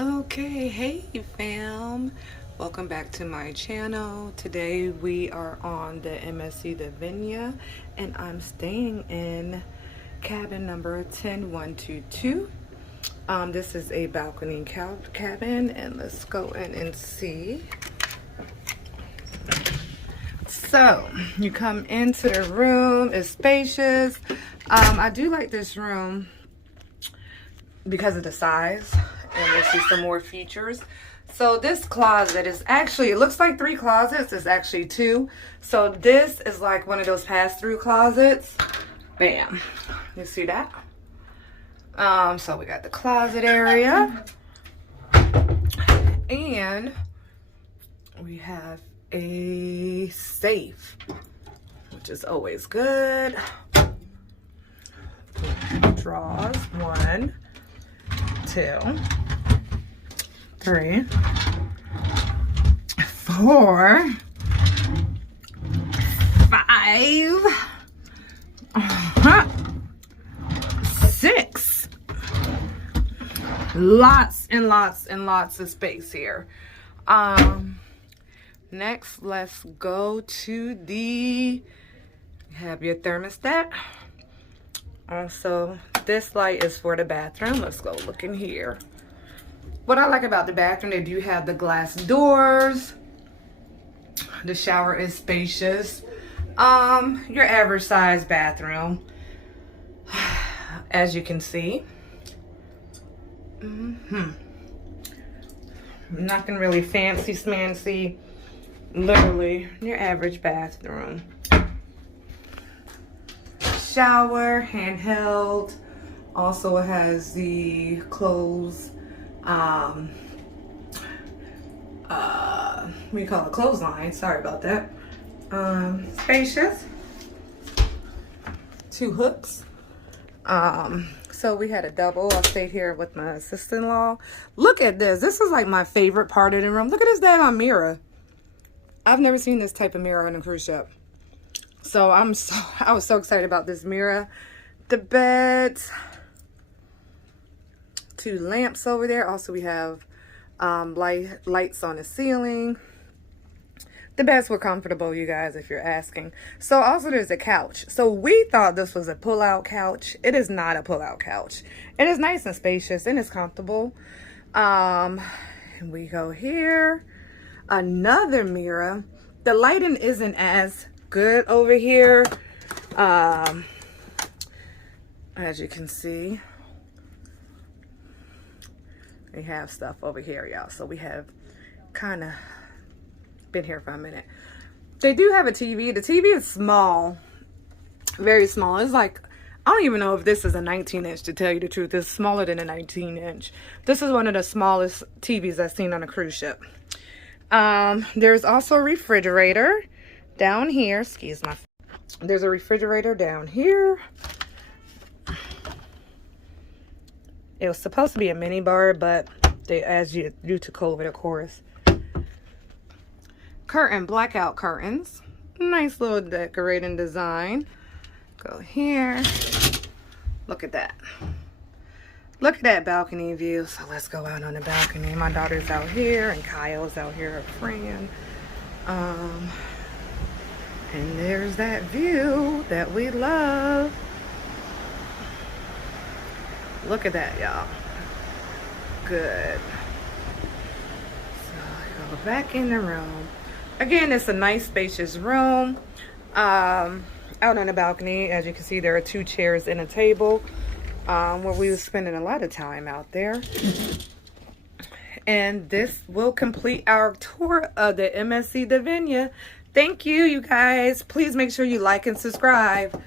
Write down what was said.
Okay, hey fam, welcome back to my channel. Today we are on the MSC Divinia and I'm staying in cabin number 10122. This is a balcony cabin, and let's go in and see. So you come into the room, it's spacious. I do like this room because of the size, and we'll see some more features. So this closet is actually, it looks like 3 closets, it's actually 2. So this is like one of those pass-through closets. Bam, you see that? So we got the closet area, and we have a safe, which is always good. Drawers, 1, 2, 3, 4, 5, 6. Lots and lots and lots of space here. Next, let's go to you have your thermostat. Also, this light is for the bathroom. Let's go look in here. What I like about the bathroom, they do have the glass doors. The shower is spacious. Your average size bathroom, as you can see. Nothing really fancy smancy. Literally your average bathroom. Shower, handheld. Also has the clothes, what do you call it? Clothesline. Sorry about that. Spacious. 2 hooks. So we had a double. I stayed here with my sister-in-law. Look at this. This is like my favorite part of the room. Look at this daggone mirror. I've never seen this type of mirror on a cruise ship. So I was so excited about this mirror. The beds, 2 lamps over there. Also we have lights on the ceiling. The beds were comfortable, you guys, if you're asking. So also there's a couch. So we thought this was a pull-out couch. It is not a pull-out couch. It is nice and spacious and it's comfortable. And we go here. Another mirror. The lighting isn't as good over here. As you can see, we have stuff over here, y'all. So we have kind of been here for a minute. They do have a TV. The TV is small, very small. It's like, I don't even know if this is a 19-inch, to tell you the truth. It's smaller than a 19-inch. This is one of the smallest TVs I've seen on a cruise ship. There's also a refrigerator down here. Excuse me. There's a refrigerator down here. It was supposed to be a mini bar, but due to COVID, of course. Blackout curtains. Nice little decorating design. Go here. Look at that. Look at that balcony view. So let's go out on the balcony. My daughter's out here and Kyle's out here, her friend. And there's that view that we love. Look at that, y'all. Good. So I go back in the room. Again, it's a nice spacious room. Out on the balcony, as you can see, there are 2 chairs and a table. Where we were spending a lot of time out there. And this will complete our tour of the MSC Divinia. Thank you, you guys. Please make sure you like and subscribe.